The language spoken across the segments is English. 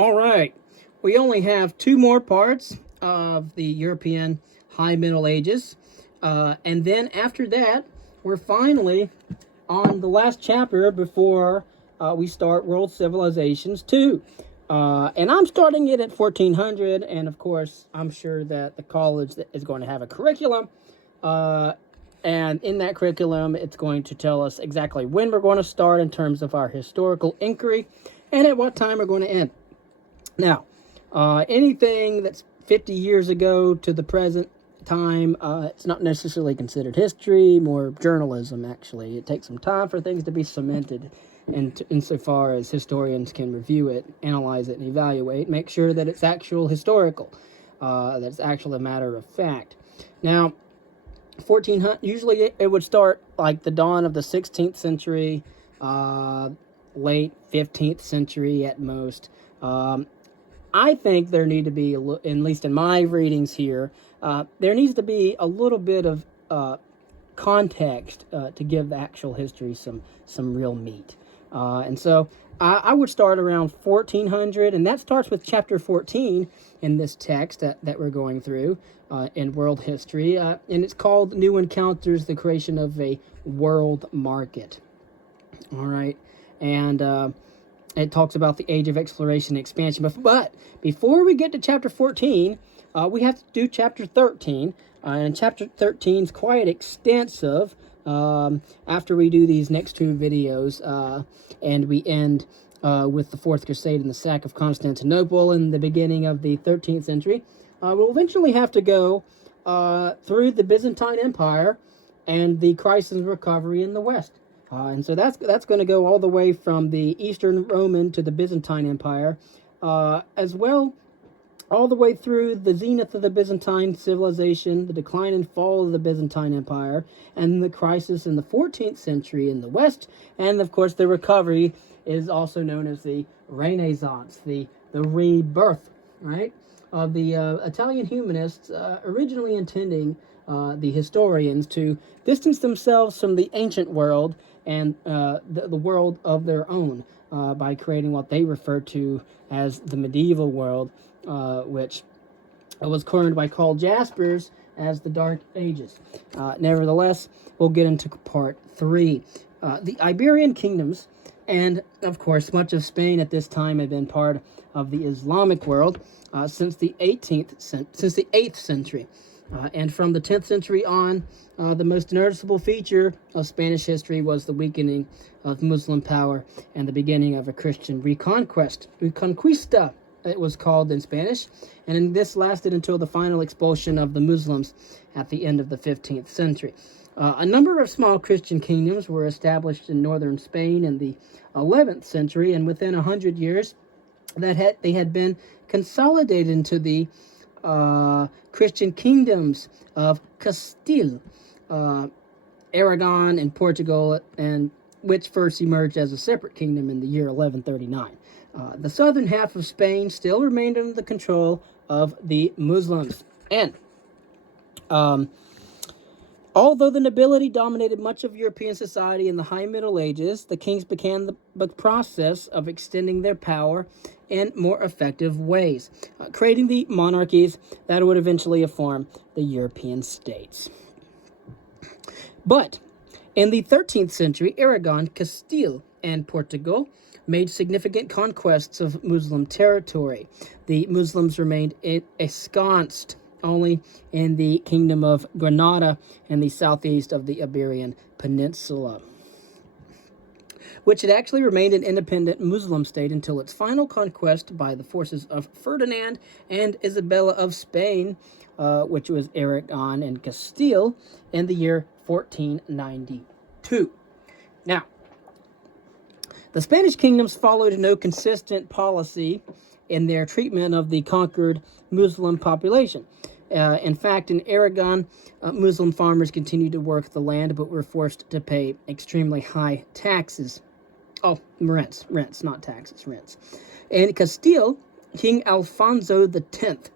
All right, we only have two more parts of the European High Middle Ages. And then after that, we're finally on the last chapter before we start World Civilizations 2. And I'm starting it at 1400, and of course, I'm sure that the college is going to have a curriculum. And in that curriculum, it's going to tell us exactly when we're going to start in terms of our historical inquiry and at what time we're going to end. Now, anything that's 50 years ago to the present time, it's not necessarily considered history, more journalism, actually. It takes some time for things to be cemented insofar as historians can review it, analyze it, and evaluate, make sure that it's actual historical, that it's actually a matter of fact. Now, 1400, usually it would start like the dawn of the 16th century, late 15th century at most. I think there need to be, at least in my readings here, there needs to be a little bit of context to give the actual history some real meat. And so I would start around 1400, and that starts with chapter 14 in this text that we're going through in world history. And it's called New Encounters, the Creation of a World Market. All right. And it talks about the age of exploration and expansion. But before we get to chapter 14, we have to do chapter 13. And chapter 13 is quite extensive. After we do these next two videos, and we end with the Fourth Crusade and the sack of Constantinople in the beginning of the 13th century, we'll eventually have to go through the Byzantine Empire and the crisis and recovery in the West. And so that's going to go all the way from the Eastern Roman to the Byzantine Empire, as well all the way through the zenith of the Byzantine civilization, the decline and fall of the Byzantine Empire, and the crisis in the 14th century in the West, and of course the recovery is also known as the Renaissance, the rebirth, right, of the Italian humanists, originally intending the historians to distance themselves from the ancient world and the world of their own by creating what they refer to as the medieval world, which was coined by Karl Jaspers as the Dark Ages. Nevertheless, we'll get into part 3. The Iberian kingdoms, and of course much of Spain at this time had been part of the Islamic world since the 8th century. And from the 10th century on, the most noticeable feature of Spanish history was the weakening of Muslim power and the beginning of a Christian reconquista, it was called in Spanish, and this lasted until the final expulsion of the Muslims at the end of the 15th century. A number of small Christian kingdoms were established in northern Spain in the 11th century, and within 100 years, they had been consolidated into the Christian kingdoms of Castile, Aragon, and Portugal, and which first emerged as a separate kingdom in the year 1139. The southern half of Spain still remained under the control of the Muslims. And although the nobility dominated much of European society in the High Middle Ages, the kings began the process of extending their power in more effective ways, creating the monarchies that would eventually form the European states. But in the 13th century, Aragon, Castile, and Portugal made significant conquests of Muslim territory. The Muslims remained ensconced only in the Kingdom of Granada and the southeast of the Iberian Peninsula, which had actually remained an independent Muslim state until its final conquest by the forces of Ferdinand and Isabella of Spain, which was Aragon and Castile, in the year 1492. Now, the Spanish kingdoms followed no consistent policy in their treatment of the conquered Muslim population. In fact, in Aragon, Muslim farmers continued to work the land but were forced to pay extremely high taxes. Oh, rents, not taxes, rents. In Castile, King Alfonso X,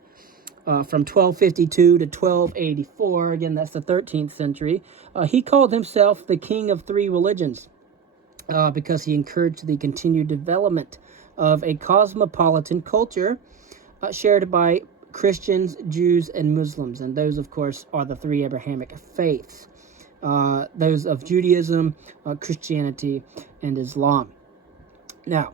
from 1252 to 1284, again, that's the 13th century, he called himself the King of Three Religions because he encouraged the continued development of a cosmopolitan culture shared by Christians, Jews, and Muslims. And those, of course, are the three Abrahamic faiths. Those of Judaism, Christianity, and Islam. Now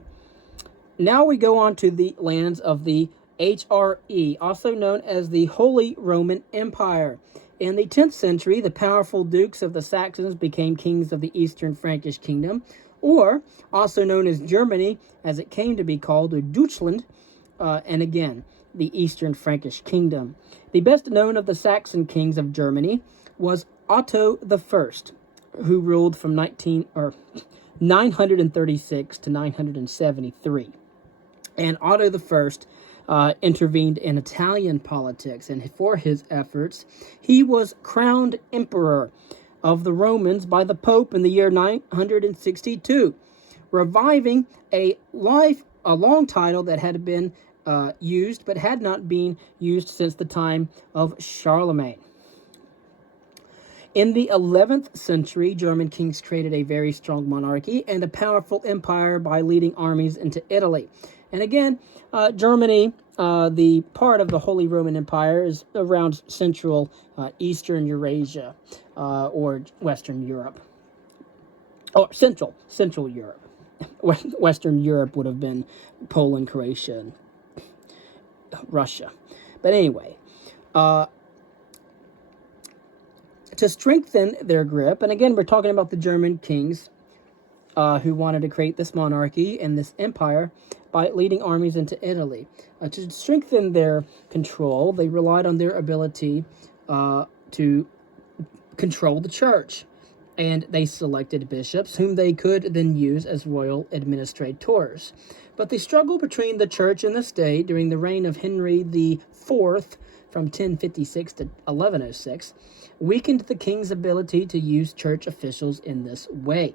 we go on to the lands of the HRE, also known as the Holy Roman Empire. In the 10th century, the powerful dukes of the Saxons became kings of the Eastern Frankish Kingdom, or also known as Germany, as it came to be called, or Deutschland, and again, the Eastern Frankish Kingdom. The best known of the Saxon kings of Germany was Otto I, who ruled from 936 to 973. And Otto I intervened in Italian politics, and for his efforts, he was crowned emperor of the Romans by the Pope in the year 962, reviving a long title that had been used but had not been used since the time of Charlemagne. In the 11th century, German kings created a very strong monarchy and a powerful empire by leading armies into Italy. And again, Germany, the part of the Holy Roman Empire, is around Central Eastern Eurasia, or Western Europe. Or Central Europe. Western Europe would have been Poland, Croatia, and Russia. But anyway, to strengthen their grip, and again, we're talking about the German kings who wanted to create this monarchy and this empire by leading armies into Italy. To strengthen their control, they relied on their ability to control the church, and they selected bishops whom they could then use as royal administrators. But the struggle between the church and the state during the reign of Henry IV from 1056 to 1106 weakened the king's ability to use church officials in this way.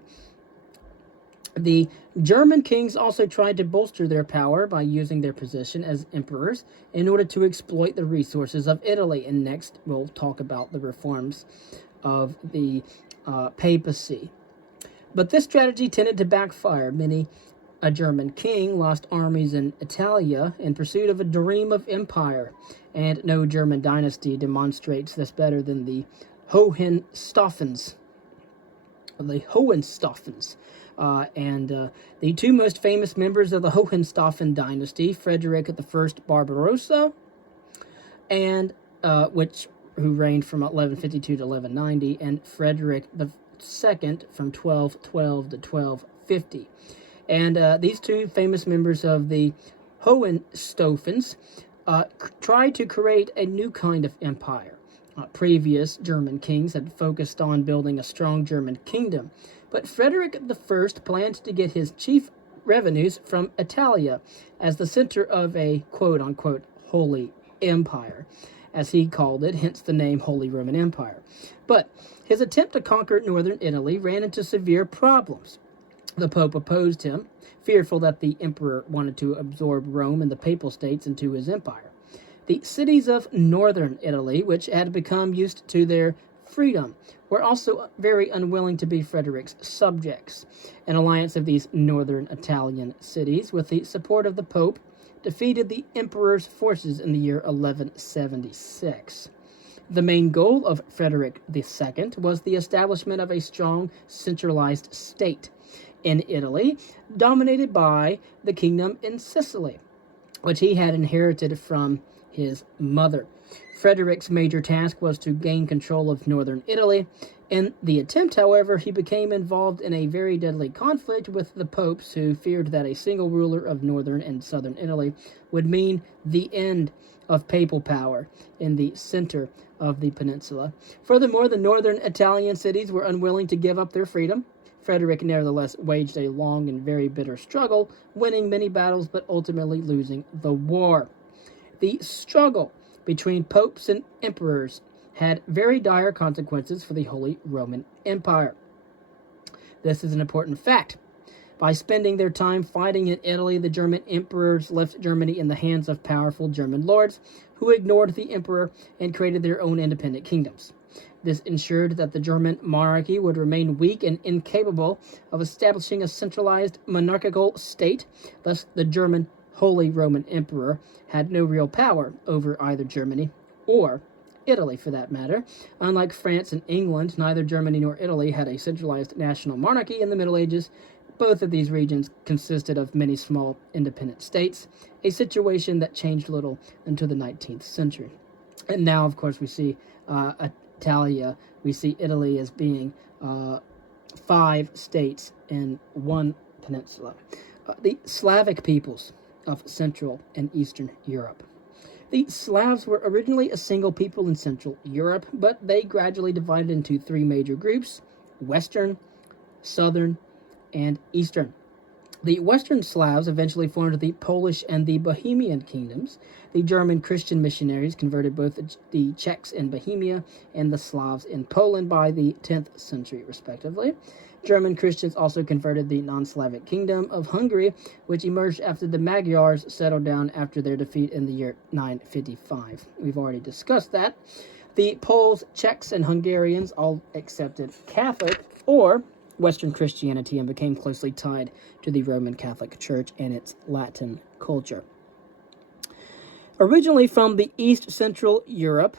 The German kings also tried to bolster their power by using their position as emperors in order to exploit the resources of Italy. And next, we'll talk about the reforms of the papacy. But this strategy tended to backfire. A German king lost armies in Italia in pursuit of a dream of empire, and no German dynasty demonstrates this better than the Hohenstaufens. The two most famous members of the Hohenstaufen dynasty, Frederick I Barbarossa, and who reigned from 1152 to 1190, and Frederick II from 1212 to 1250. And these two famous members of the Hohenstaufens tried to create a new kind of empire. Previous German kings had focused on building a strong German kingdom, but Frederick I planned to get his chief revenues from Italia as the center of a quote-unquote holy empire, as he called it, hence the name Holy Roman Empire. But his attempt to conquer northern Italy ran into severe problems. The Pope opposed him, fearful that the emperor wanted to absorb Rome and the Papal States into his empire. The cities of northern Italy, which had become used to their freedom, were also very unwilling to be Frederick's subjects. An alliance of these northern Italian cities, with the support of the Pope, defeated the emperor's forces in the year 1176. The main goal of Frederick II was the establishment of a strong centralized state in Italy, dominated by the kingdom in Sicily, which he had inherited from his mother. Frederick's major task was to gain control of northern Italy. In the attempt, however, he became involved in a very deadly conflict with the popes, who feared that a single ruler of northern and southern Italy would mean the end of papal power in the center of the peninsula. Furthermore, the northern Italian cities were unwilling to give up their freedom. Frederick nevertheless waged a long and very bitter struggle, winning many battles but ultimately losing the war. The struggle between popes and emperors had very dire consequences for the Holy Roman Empire. This is an important fact. By spending their time fighting in Italy, the German emperors left Germany in the hands of powerful German lords who ignored the emperor and created their own independent kingdoms. This ensured that the German monarchy would remain weak and incapable of establishing a centralized monarchical state. Thus, the German Holy Roman Emperor had no real power over either Germany or Italy, for that matter. Unlike France and England, neither Germany nor Italy had a centralized national monarchy in the Middle Ages. Both of these regions consisted of many small independent states, a situation that changed little until the 19th century. And now, of course, we see Italia, we see Italy as being 5 states in one peninsula. The Slavic peoples of Central and Eastern Europe. The Slavs were originally a single people in Central Europe, but they gradually divided into 3 major groups: Western, Southern, and Eastern. The Western Slavs eventually formed the Polish and the Bohemian kingdoms. The German Christian missionaries converted both the Czechs in Bohemia and the Slavs in Poland by the 10th century, respectively. German Christians also converted the non-Slavic kingdom of Hungary, which emerged after the Magyars settled down after their defeat in the year 955. We've already discussed that. The Poles, Czechs, and Hungarians all accepted Catholic or Western Christianity and became closely tied to the Roman Catholic Church and its Latin culture. Originally from the East Central Europe,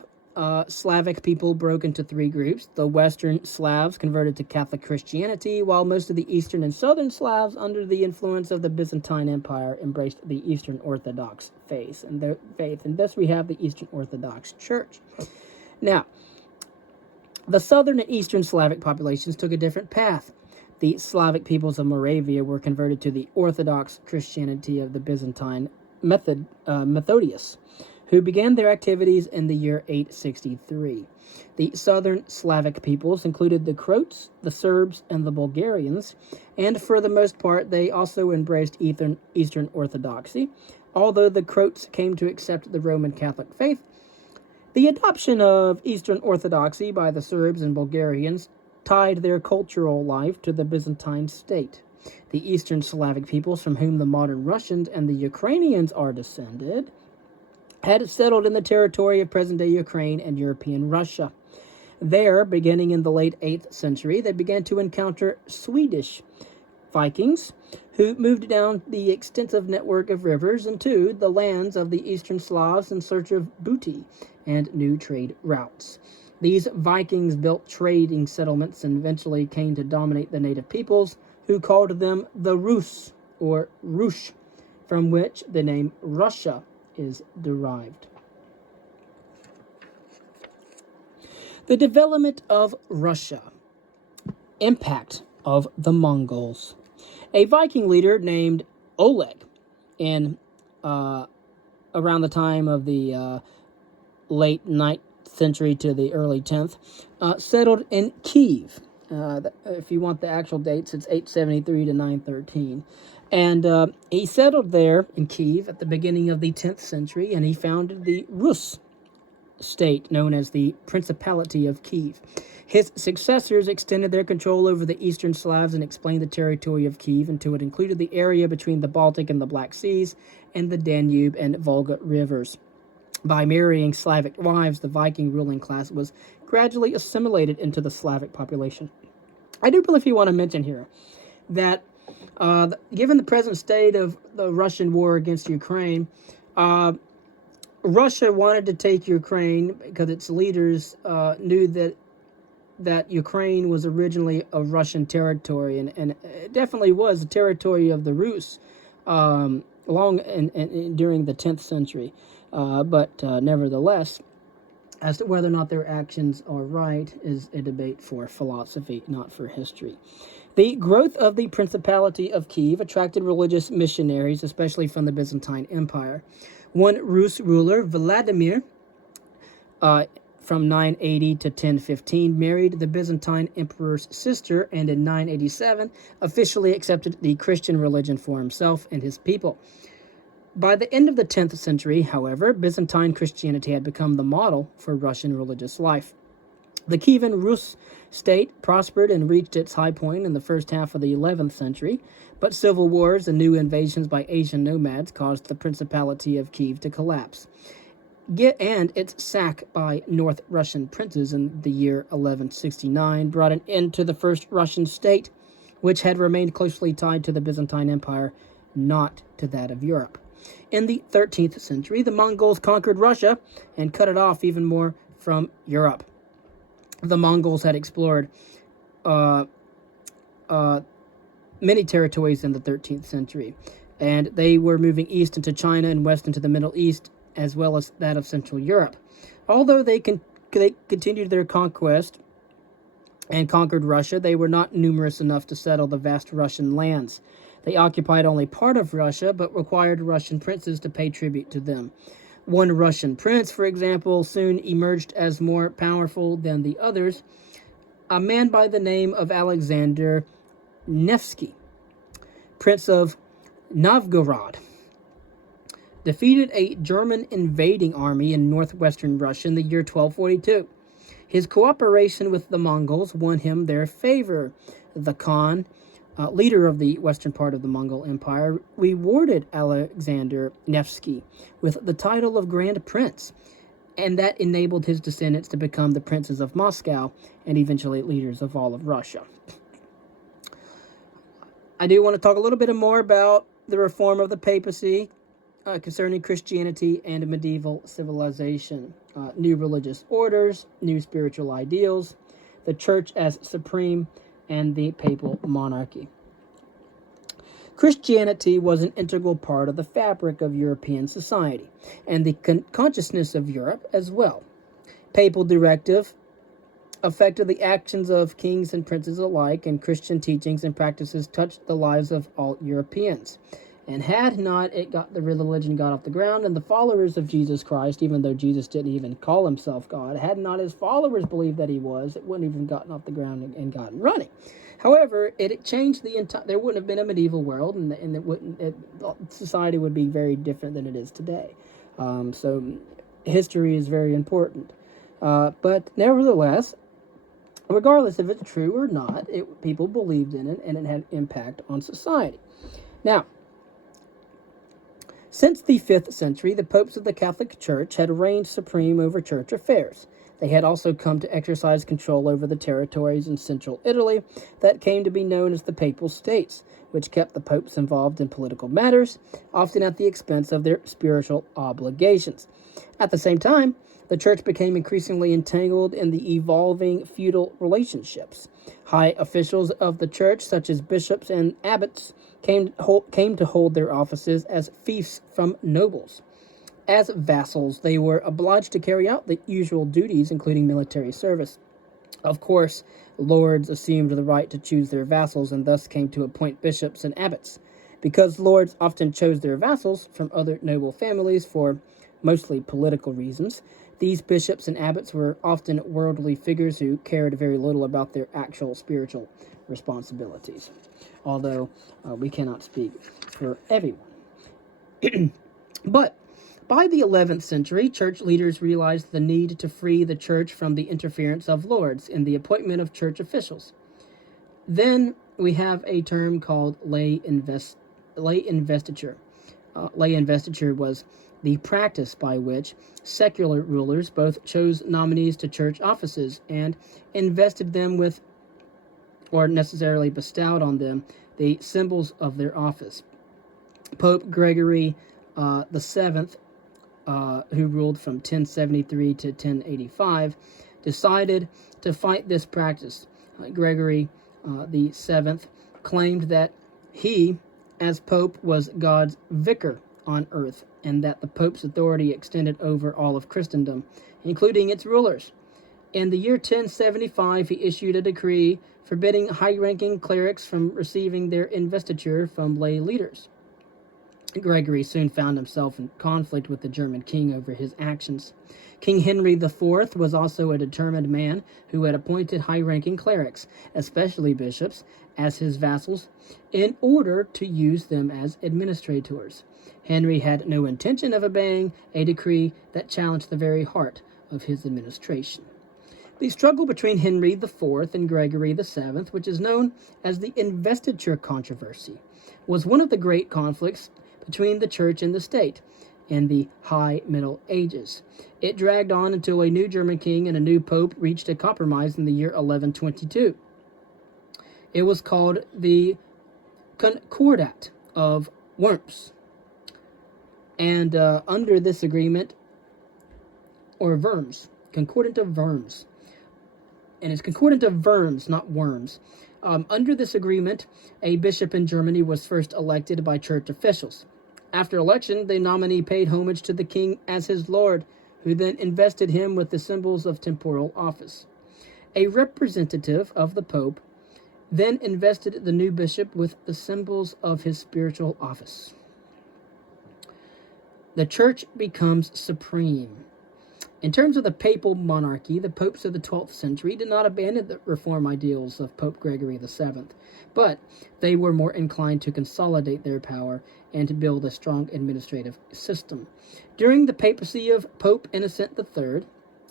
Slavic people broke into 3 groups. The Western Slavs converted to Catholic Christianity, while most of the Eastern and Southern Slavs, under the influence of the Byzantine Empire, embraced the Eastern Orthodox faith. And thus we have the Eastern Orthodox Church. Now, the Southern and Eastern Slavic populations took a different path. The Slavic peoples of Moravia were converted to the Orthodox Christianity of the Byzantine Methodius, who began their activities in the year 863. The southern Slavic peoples included the Croats, the Serbs, and the Bulgarians, and for the most part they also embraced Eastern Orthodoxy. Although the Croats came to accept the Roman Catholic faith, the adoption of Eastern Orthodoxy by the Serbs and Bulgarians tied their cultural life to the Byzantine state. The Eastern Slavic peoples, from whom the modern Russians and the Ukrainians are descended, had settled in the territory of present-day Ukraine and European Russia. There, beginning in the late 8th century, they began to encounter Swedish Vikings, who moved down the extensive network of rivers into the lands of the Eastern Slavs in search of booty and new trade routes. These Vikings built trading settlements and eventually came to dominate the native peoples, who called them the Rus, or Rush, from which the name Russia is derived. The development of Russia. Impact of the Mongols. A Viking leader named Oleg in around the time of the late 9th century to the early 10th, settled in Kiev. If you want the actual dates, it's 873 to 913. And he settled there in Kiev at the beginning of the 10th century, and he founded the Rus state, known as the Principality of Kiev. His successors extended their control over the Eastern Slavs and explained the territory of Kiev until it included the area between the Baltic and the Black Seas and the Danube and Volga rivers. By marrying Slavic wives, the Viking ruling class was gradually assimilated into the Slavic population. I do believe you want to mention here that given the present state of the Russian war against Ukraine, Russia wanted to take Ukraine because its leaders knew that Ukraine was originally a Russian territory, and it definitely was a territory of the Rus during the 10th century. But nevertheless, as to whether or not their actions are right is a debate for philosophy, not for history. The growth of the Principality of Kiev attracted religious missionaries, especially from the Byzantine Empire. One Rus ruler, Vladimir, from 980 to 1015, married the Byzantine emperor's sister, and in 987 officially accepted the Christian religion for himself and his people. By the end of the 10th century, however, Byzantine Christianity had become the model for Russian religious life. The Kievan Rus state prospered and reached its high point in the first half of the 11th century, but civil wars and new invasions by Asian nomads caused the Principality of Kiev to collapse. its sack by North Russian princes in the year 1169 brought an end to the first Russian state, which had remained closely tied to the Byzantine Empire, not to that of Europe. In the 13th century, the Mongols conquered Russia and cut it off even more from Europe. The Mongols had explored many territories in the 13th century, and they were moving east into China and west into the Middle East, as well as that of Central Europe. Although they continued their conquest and conquered Russia, they were not numerous enough to settle the vast Russian lands. They occupied only part of Russia, but required Russian princes to pay tribute to them. One Russian prince, for example, soon emerged as more powerful than the others, a man by the name of Alexander Nevsky, Prince of Novgorod, defeated a German invading army in northwestern Russia in the year 1242. His cooperation with the Mongols won him their favor. The Khan, leader of the western part of the Mongol Empire, rewarded Alexander Nevsky with the title of Grand Prince, and that enabled his descendants to become the princes of Moscow and eventually leaders of all of Russia. I do want to talk a little bit more about the reform of the papacy concerning Christianity and medieval civilization. New religious orders, new spiritual ideals, the church as supreme, and the papal monarchy. Christianity was an integral part of the fabric of European society and the consciousness of Europe as well. Papal directive affected the actions of kings and princes alike, and Christian teachings and practices touched the lives of all Europeans. And had not the religion got off the ground, and the followers of Jesus Christ, even though Jesus didn't even call himself God, had not his followers believed that he was, it wouldn't even gotten off the ground and gotten running. However, it changed the entire. There wouldn't have been a medieval world, and society would be very different than it is today. So, history is very important. But nevertheless, regardless if it's true or not, people believed in it, and it had impact on society. Now, since the 5th century, the popes of the Catholic Church had reigned supreme over church affairs. They had also come to exercise control over the territories in central Italy that came to be known as the Papal States, which kept the popes involved in political matters, often at the expense of their spiritual obligations. At the same time, the church became increasingly entangled in the evolving feudal relationships. High officials of the church, such as bishops and abbots, came to hold their offices as fiefs from nobles. As vassals, they were obliged to carry out the usual duties, including military service. Of course, lords assumed the right to choose their vassals and thus came to appoint bishops and abbots. Because lords often chose their vassals from other noble families for mostly political reasons, these bishops and abbots were often worldly figures who cared very little about their actual spiritual responsibilities. Although we cannot speak for everyone. But by the 11th century, church leaders realized the need to free the church from the interference of lords in the appointment of church officials. Then we have a term called lay investiture. Lay investiture was the practice by which secular rulers both chose nominees to church offices and invested them with, or necessarily bestowed on them, the symbols of their office. Pope Gregory the Seventh, who ruled from 1073 to 1085, decided to fight this practice. Gregory the Seventh claimed that he, as Pope, was God's vicar on earth, and that the Pope's authority extended over all of Christendom, including its rulers. In the year 1075, he issued a decree forbidding high-ranking clerics from receiving their investiture from lay leaders. Gregory soon found himself in conflict with the German king over his actions. King Henry IV was also a determined man who had appointed high-ranking clerics, especially bishops, as his vassals, in order to use them as administrators. Henry had no intention of obeying a decree that challenged the very heart of his administration. The struggle between Henry IV and Gregory VII, which is known as the investiture controversy, was one of the great conflicts between the church and the state. in the High Middle Ages. It dragged on until a new German king and a new pope reached a compromise in the year 1122. It was called the Concordat of Worms. And under this agreement, or Worms, Concordant of Worms, and it's Concordant of Worms, not worms. Under this agreement, a bishop in Germany was first elected by church officials. After election, the nominee paid homage to the king as his lord, who then invested him with the symbols of temporal office. A representative of the pope then invested the new bishop with the symbols of his spiritual office. The church becomes supreme. In terms of the papal monarchy, the popes of the 12th century did not abandon the reform ideals of Pope Gregory VII, but they were more inclined to consolidate their power and to build a strong administrative system. During the papacy of Pope Innocent III,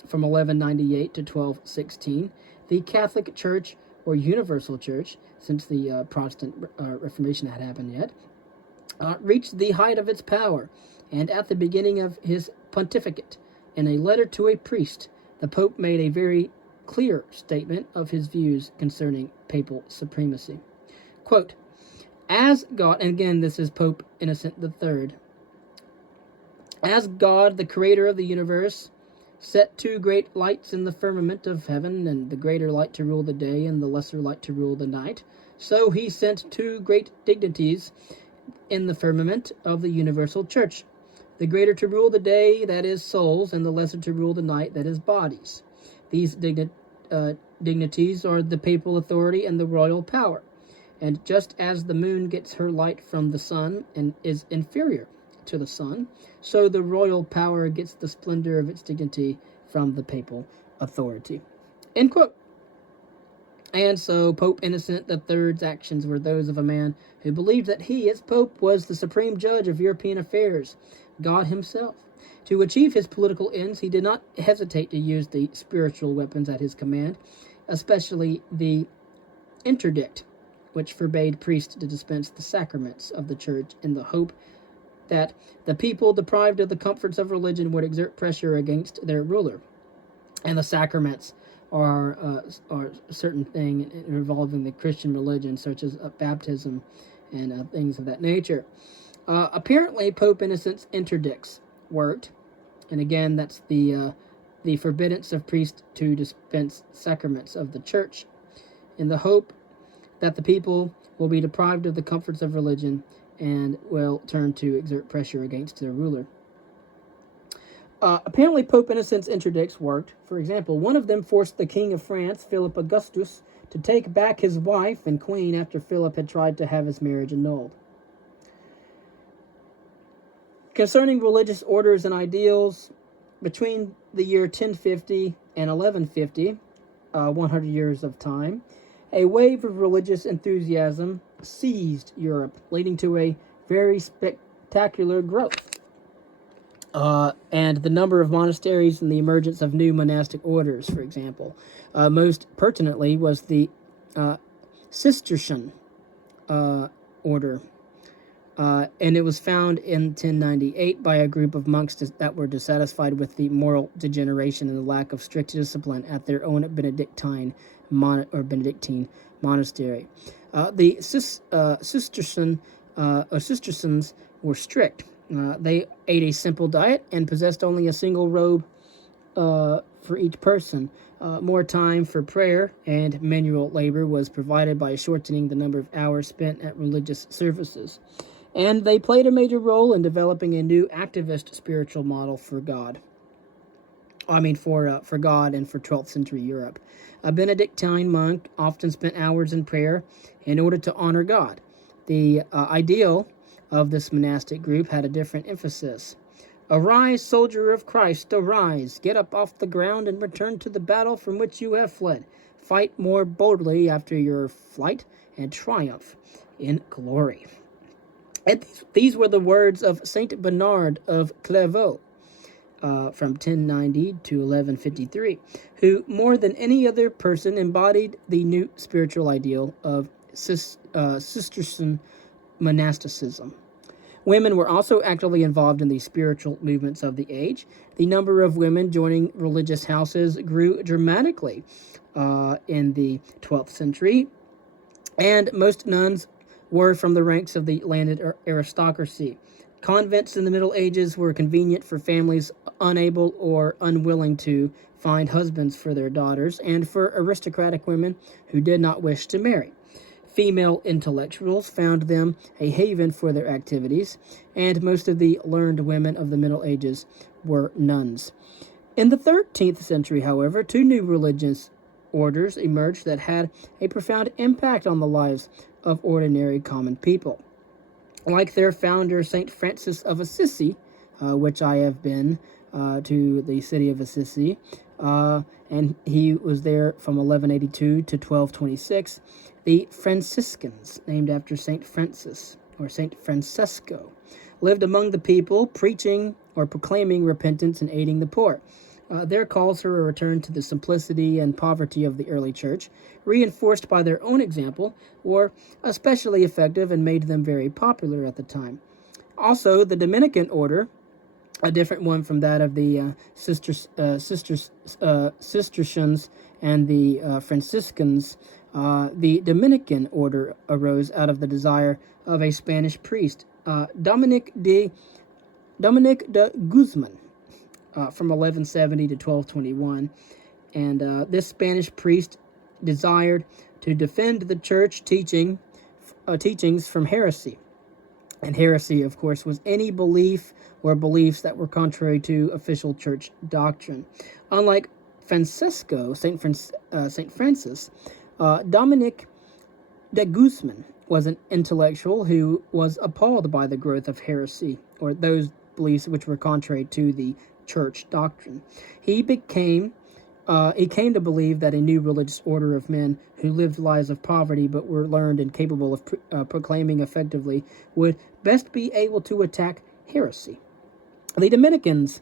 from 1198 to 1216, the Catholic Church, or Universal Church, since the Protestant Reformation had happened yet, reached the height of its power, and at the beginning of his pontificate, in a letter to a priest, the Pope made a very clear statement of his views concerning papal supremacy. Quote, as God, and again this is Pope Innocent III, as God, the creator of the universe, set two great lights in the firmament of heaven, and the greater light to rule the day, and the lesser light to rule the night, so he sent two great dignities in the firmament of the universal church, the greater to rule the day, that is souls, and the lesser to rule the night, that is bodies. These dignities are the papal authority and the royal power. And just as the moon gets her light from the sun and is inferior to the sun, so the royal power gets the splendor of its dignity from the papal authority. End quote. And so Pope Innocent III's actions were those of a man who believed that he, as Pope, was the supreme judge of European affairs, God himself. To achieve his political ends, he did not hesitate to use the spiritual weapons at his command, especially the interdict, which forbade priests to dispense the sacraments of the church in the hope that the people deprived of the comforts of religion would exert pressure against their ruler. And the sacraments are a certain thing involving the Christian religion, such as baptism and things of that nature. Apparently, Pope Innocent's interdicts worked, and again, that's the forbiddance of priests to dispense sacraments of the church, in the hope that the people will be deprived of the comforts of religion and will turn to exert pressure against their ruler. Apparently, Pope Innocent's interdicts worked. For example, one of them forced the King of France, Philip Augustus, to take back his wife and queen after Philip had tried to have his marriage annulled. Concerning religious orders and ideals, between the year 1050 and 1150, 100 years of time, a wave of religious enthusiasm seized Europe, leading to a very spectacular growth. And the number of monasteries and the emergence of new monastic orders, for example. Most pertinently was the Cistercian order. And it was found in 1098 by a group of monks that were dissatisfied with the moral degeneration and the lack of strict discipline at their own Benedictine monastery. The Cistercians were strict. They ate a simple diet and possessed only a single robe for each person. More time for prayer and manual labor was provided by shortening the number of hours spent at religious services. And they played a major role in developing a new activist spiritual model for God. For God and for 12th century Europe. A Benedictine monk often spent hours in prayer in order to honor God. The ideal of this monastic group had a different emphasis. Arise, soldier of Christ, arise. Get up off the ground and return to the battle from which you have fled. Fight more boldly after your flight and triumph in glory. And these were the words of Saint Bernard of Clairvaux, from 1090 to 1153, who more than any other person embodied the new spiritual ideal of Cistercian monasticism. Women were also actively involved in the spiritual movements of the age. The number of women joining religious houses grew dramatically in the 12th century, and most nuns were from the ranks of the landed aristocracy. Convents in the Middle Ages were convenient for families unable or unwilling to find husbands for their daughters, and for aristocratic women who did not wish to marry. Female intellectuals found them a haven for their activities, and most of the learned women of the Middle Ages were nuns. In the 13th century, however, two new religious orders emerged that had a profound impact on the lives of ordinary common people. Like their founder, St. Francis of Assisi, which I have been to the city of Assisi, and he was there from 1182 to 1226. The Franciscans, named after St. Francis or St. Francesco, lived among the people, preaching or proclaiming repentance and aiding the poor. Their calls for a return to the simplicity and poverty of the early church, reinforced by their own example, were especially effective and made them very popular at the time. Also, the Dominican order, a different one from that of the Cistercians and the Franciscans, the Dominican order arose out of the desire of a Spanish priest, Dominic de Guzman, from 1170 to 1221. And this Spanish priest desired to defend the church teachings from heresy. And heresy, of course, was any belief or beliefs that were contrary to official church doctrine. Unlike Francisco, St. Francis, Dominic de Guzman was an intellectual who was appalled by the growth of heresy, or those beliefs which were contrary to the church doctrine. He came to believe that a new religious order of men who lived lives of poverty but were learned and capable of proclaiming effectively would best be able to attack heresy. The Dominicans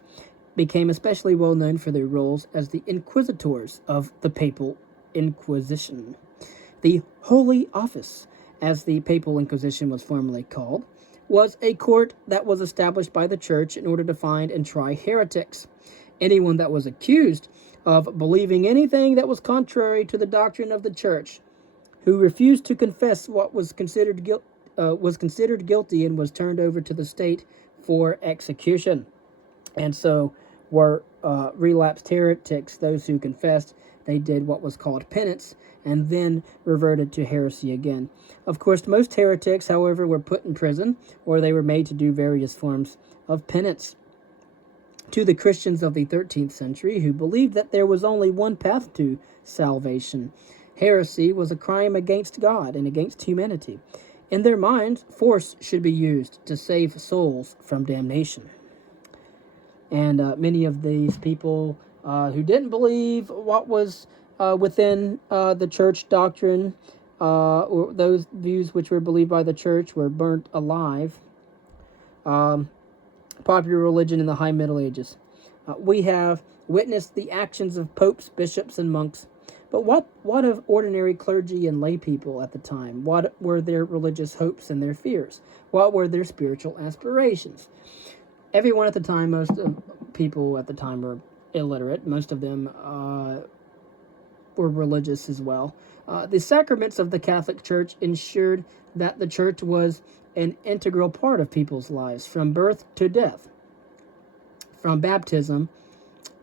became especially well known for their roles as the inquisitors of the Papal Inquisition. The Holy Office, as the Papal Inquisition was formerly called, was a court that was established by the church in order to find and try heretics. Anyone that was accused of believing anything that was contrary to the doctrine of the church, who refused to confess what was considered guilty and was turned over to the state for execution. And so were relapsed heretics, those who confessed. They did what was called penance, and then reverted to heresy again. Of course, most heretics, however, were put in prison, or they were made to do various forms of penance. To the Christians of the 13th century, who believed that there was only one path to salvation, heresy was a crime against God and against humanity. In their minds, force should be used to save souls from damnation. And many of these people who didn't believe what was within the church doctrine, or those views which were believed by the church, were burnt alive. Popular religion in the High Middle Ages. We have witnessed the actions of popes, bishops, and monks. But what of ordinary clergy and lay people at the time? What were their religious hopes and their fears? What were their spiritual aspirations? Everyone at the time, most of people at the time were illiterate. Most of them were religious as well. The sacraments of the Catholic Church ensured that the church was an integral part of people's lives, from birth to death, from baptism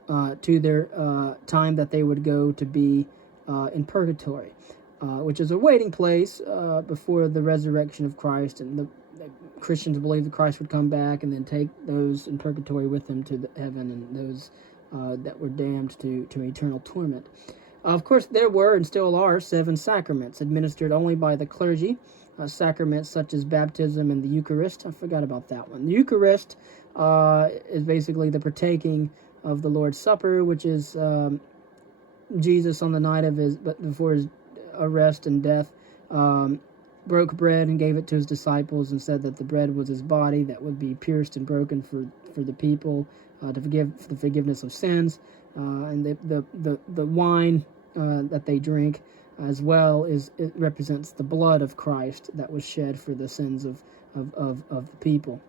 to their time that they would go to be in purgatory, which is a waiting place before the resurrection of Christ. And the Christians believed that Christ would come back and then take those in purgatory with him to heaven, and those that were damned to eternal torment. Of course, there were and still are 7 sacraments administered only by the clergy. Sacraments such as baptism and the Eucharist. I forgot about that one. The Eucharist is basically the partaking of the Lord's Supper, which is Jesus on the night of before his arrest and death, broke bread and gave it to his disciples and said that the bread was his body that would be pierced and broken for the people for the forgiveness of sins, and the wine that they drink as well it represents the blood of Christ that was shed for the sins of the people.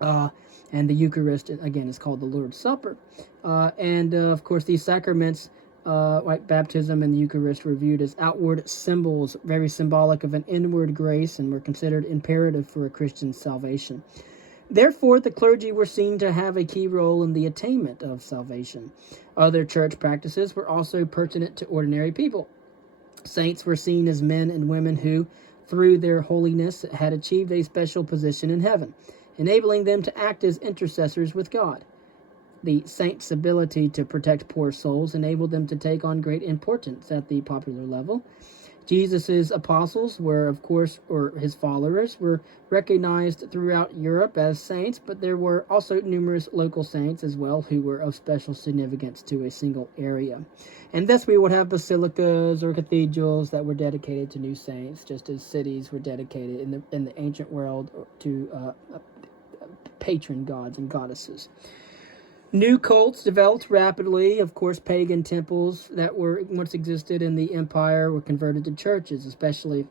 And the Eucharist, again, is called the Lord's Supper. Of course, these sacraments, like baptism and the Eucharist, were viewed as outward symbols, very symbolic of an inward grace, and were considered imperative for a Christian's salvation. Therefore, the clergy were seen to have a key role in the attainment of salvation. Other church practices were also pertinent to ordinary people. Saints were seen as men and women who, through their holiness, had achieved a special position in heaven, enabling them to act as intercessors with God. The saints' ability to protect poor souls enabled them to take on great importance at the popular level. Jesus' apostles were, of course, or his followers, were recognized throughout Europe as saints, but there were also numerous local saints as well who were of special significance to a single area. And thus we would have basilicas or cathedrals that were dedicated to new saints, just as cities were dedicated in the ancient world to patron gods and goddesses. New cults developed rapidly. Of course, pagan temples that were once existed in the empire were converted to churches, especially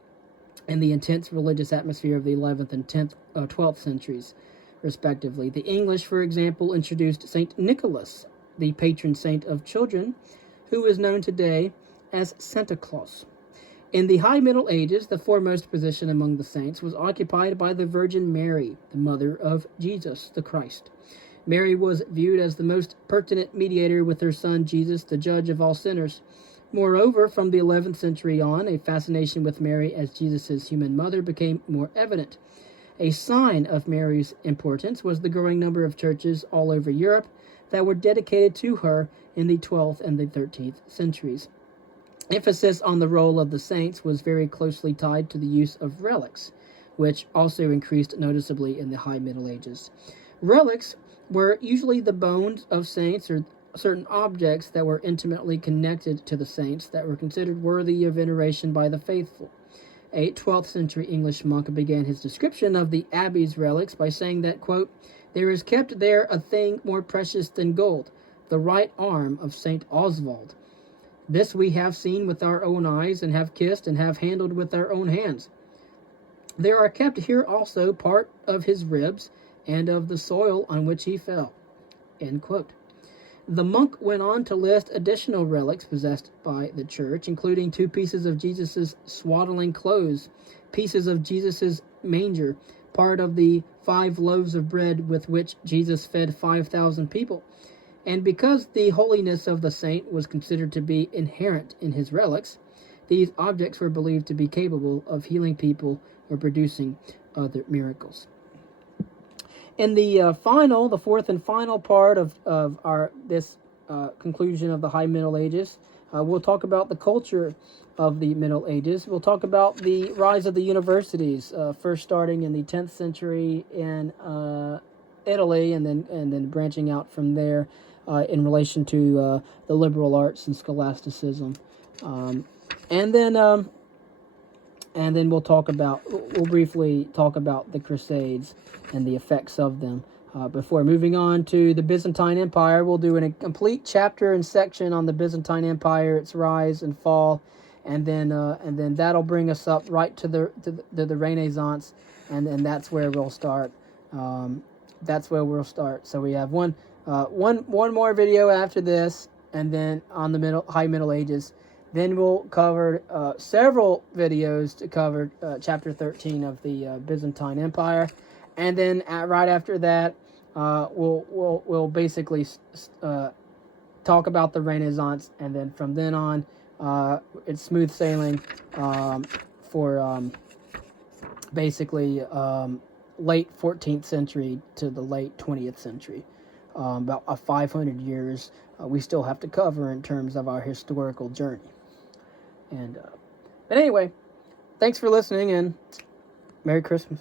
in the intense religious atmosphere of the 11th and 12th centuries, respectively. The English, for example, introduced St. Nicholas, the patron saint of children, who is known today as Santa Claus. In the High Middle Ages, the foremost position among the saints was occupied by the Virgin Mary, the mother of Jesus the Christ. Mary was viewed as the most pertinent mediator with her son Jesus, the judge of all sinners. Moreover, from the 11th century on, a fascination with Mary as Jesus' human mother became more evident. A sign of Mary's importance was the growing number of churches all over Europe that were dedicated to her in the 12th and the 13th centuries. Emphasis on the role of the saints was very closely tied to the use of relics, which also increased noticeably in the High Middle Ages. Relics were usually the bones of saints or certain objects that were intimately connected to the saints that were considered worthy of veneration by the faithful. A 12th century English monk began his description of the abbey's relics by saying that, quote, "There is kept there a thing more precious than gold, the right arm of St. Oswald. This we have seen with our own eyes, and have kissed and have handled with our own hands. There are kept here also part of his ribs, and of the soil on which he fell." End quote. The monk went on to list additional relics possessed by the church, including 2 pieces of Jesus' swaddling clothes, pieces of Jesus' manger, part of the 5 loaves of bread with which Jesus fed 5,000 people. And because the holiness of the saint was considered to be inherent in his relics, these objects were believed to be capable of healing people or producing other miracles. In the fourth and final part of this conclusion of the High Middle Ages, we'll talk about the culture of the Middle Ages. We'll talk about the rise of the universities, first starting in the 10th century in Italy, and then branching out from there in relation to the liberal arts and scholasticism, and then we'll briefly talk about the Crusades and the effects of them. Before moving on to the Byzantine Empire, we'll do a complete chapter and section on the Byzantine Empire, its rise and fall, and then that'll bring us up right to the Renaissance, and then that's where we'll start. So we have one more video after this, and then on the High Middle Ages. Then we'll cover several videos to cover chapter 13 of the Byzantine Empire, and then right after that, we'll basically talk about the Renaissance, and then from then on, it's smooth sailing for basically late 14th century to the late 20th century, about 500 years we still have to cover in terms of our historical journey. But anyway, thanks for listening, and Merry Christmas.